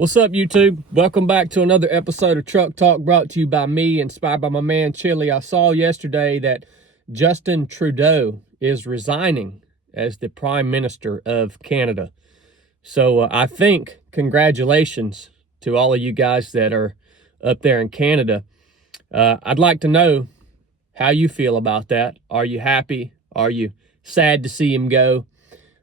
What's up, YouTube? Welcome back to another episode of Truck Talk, brought to you by me, inspired by my man Chili. I saw yesterday that Justin Trudeau is resigning as the Prime Minister of Canada. So I think congratulations to all of you guys that are up there in Canada. I'd like to know how you feel about that. Are you happy? Are you sad to see him go?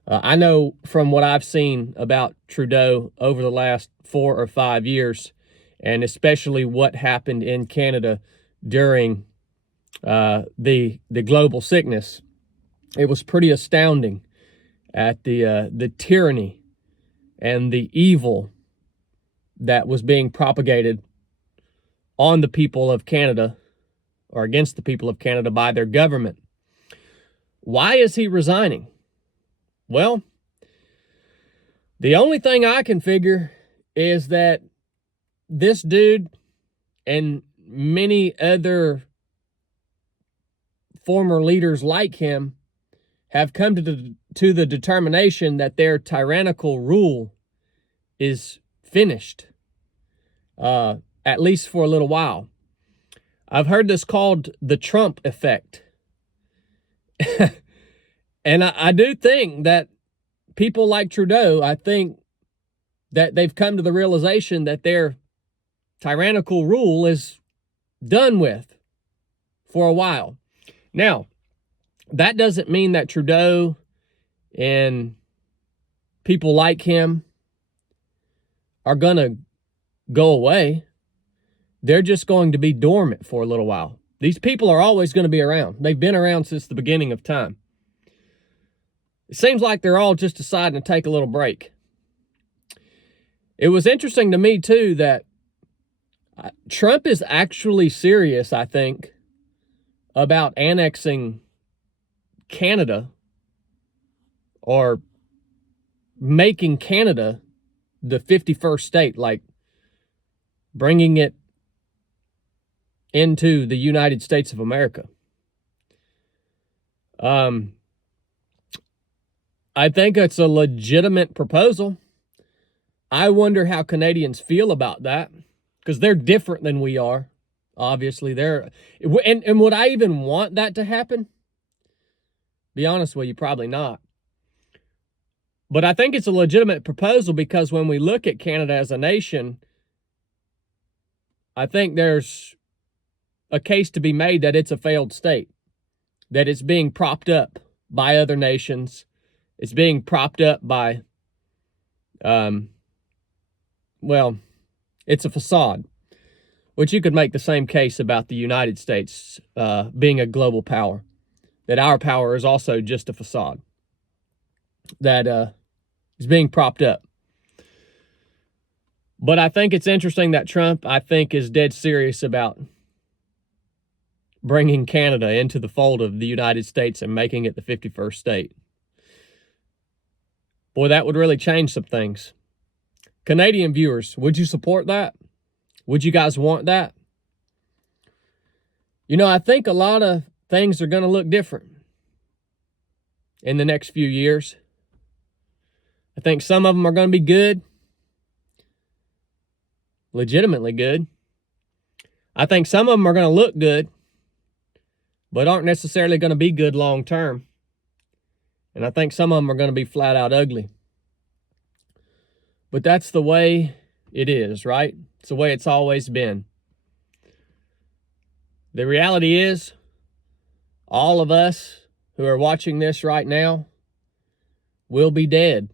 I know from what I've seen about Trudeau over the last 4 or 5 years, and especially what happened in Canada during the global sickness, it was pretty astounding at the tyranny and the evil that was being propagated on the people of Canada, or against the people of Canada, by their government. Why is he resigning? Well, the only thing I can figure is that this dude and many other former leaders like him have come to the determination that their tyrannical rule is finished, at least for a little while. I've heard this called the Trump effect. And I do think that people like Trudeau, I think that they've come to the realization that their tyrannical rule is done with for a while. Now, that doesn't mean that Trudeau and people like him are going to go away. They're just going to be dormant for a little while. These people are always going to be around. They've been around since the beginning of time. It seems like they're all just deciding to take a little break. It was interesting to me, too, that Trump is actually serious, I think, about annexing Canada, or making Canada the 51st state, like bringing it into the United States of America. I think it's a legitimate proposal. I wonder how Canadians feel about that, because they're different than we are. Obviously, and would I even want that to happen? Be honest with you, probably not. But I think it's a legitimate proposal, because when we look at Canada as a nation, I think there's a case to be made that it's a failed state, that it's being propped up by other nations. It's being propped up by, well, it's a facade, which you could make the same case about the United States being a global power, that our power is also just a facade that is being propped up. But I think it's interesting that Trump, I think, is dead serious about bringing Canada into the fold of the United States and making it the 51st state. Boy, that would really change some things. Canadian viewers, would you support that? Would you guys want that? You know, I think a lot of things are going to look different in the next few years. I think some of them are going to be good, legitimately good. I think some of them are going to look good, but aren't necessarily going to be good long term. And I think some of them are going to be flat out ugly. But that's the way it is, right? It's the way it's always been. The reality is, all of us who are watching this right now will be dead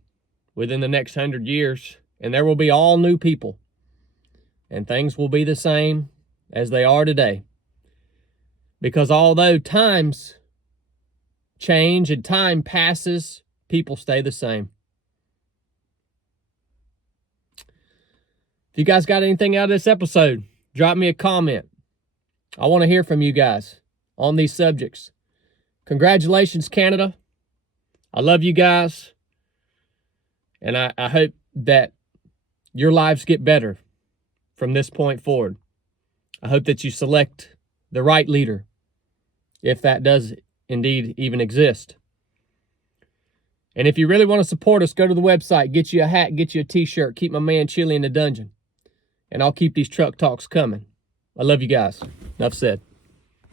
within the next 100 years, and there will be all new people, and things will be the same as they are today. Because although times change and time passes, people stay the same. If you guys got anything out of this episode, drop me a comment. I want to hear from you guys on these subjects. Congratulations, Canada. I love you guys. And I hope that your lives get better from this point forward. I hope that you select the right leader, if that does indeed even exist. And if you really want to support us, go to the website, get you a hat, get you a t-shirt, keep my man Chili in the dungeon. And I'll keep these truck talks coming. I love you guys. Enough said.